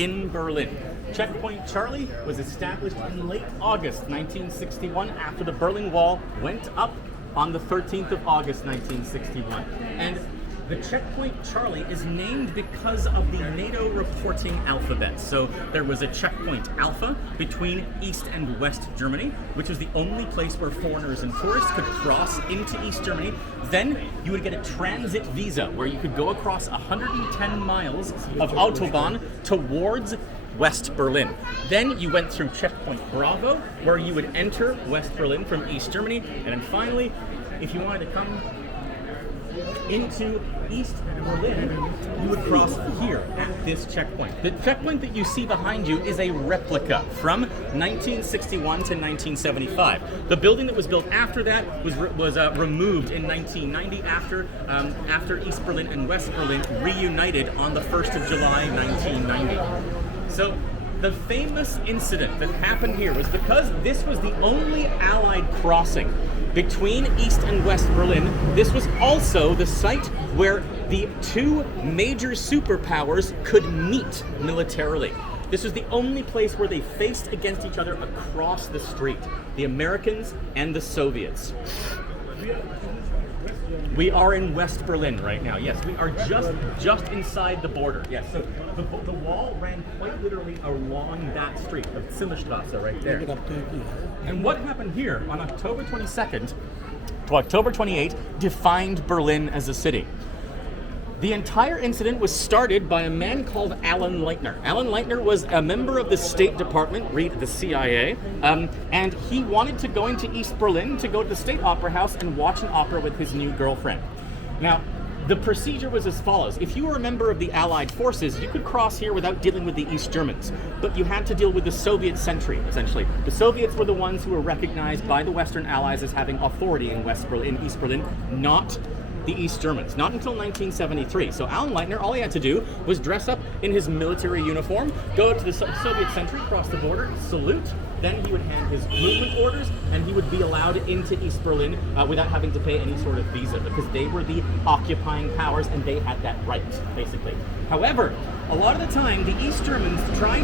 in Berlin. Checkpoint Charlie was established in late August 1961 after the Berlin Wall went up on the 13th of August 1961. And the Checkpoint Charlie is named because of the NATO reporting alphabet. So there was a Checkpoint Alpha between East and West Germany, which was the only place where foreigners and tourists could cross into East Germany. Then you would get a transit visa where you could go across 110 miles of Autobahn towards West Berlin. Then you went through Checkpoint Bravo, where you would enter West Berlin from East Germany. And then finally, if you wanted to come into East Berlin, you would cross here at this checkpoint. The checkpoint that you see behind you is a replica from 1961 to 1975. The building that was built after that was removed in 1990 after East Berlin and West Berlin reunited on the 1st of July 1990. So the famous incident that happened here was because this was the only Allied crossing between East and West Berlin. This was also the site where the two major superpowers could meet militarily. This was the only place where they faced against each other across the street, the Americans and the Soviets. We are in West Berlin right now. Yes, we are just inside the border. Yes, so the wall ran quite literally along that street, the Zimmerstrasse right there. And what happened here on October 22nd to October 28th defined Berlin as a city. The entire incident was started by a man called Alan Leitner. Alan Leitner was a member of the State Department, read the CIA, and he wanted to go into East Berlin to go to the State Opera House and watch an opera with his new girlfriend. Now, the procedure was as follows. If you were a member of the Allied forces, you could cross here without dealing with the East Germans, but you had to deal with the Soviet sentry, essentially. The Soviets were the ones who were recognized by the Western Allies as having authority in East Berlin, not the East Germans, not until 1973. So Alan Leitner, all he had to do was dress up in his military uniform, go to the Soviet sentry, cross the border, salute, then he would hand his movement orders, and he would be allowed into East Berlin without having to pay any sort of visa, because they were the occupying powers and they had that right, basically. However, a lot of the time, the East Germans tried